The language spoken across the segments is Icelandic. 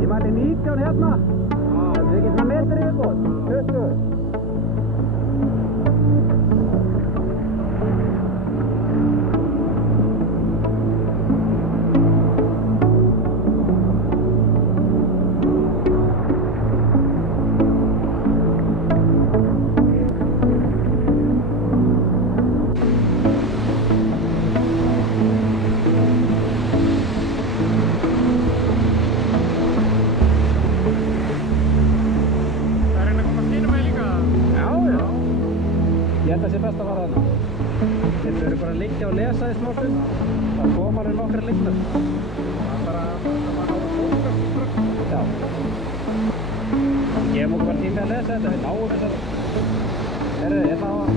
Ég mæli 19 hérna. Það er ekki svona metri viðbót. 20. Ég held að það sé best að fara þarna. Þeir eru bara að liggja og lesa í smá stund. Það koma alveg nokkrar lyktar. Það er bara að hafa fókus. Já. Gefum okkur bara tími að lesa þetta. Við náum þessar. Herru, hérna á að...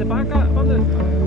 Tilbaka, Baldur.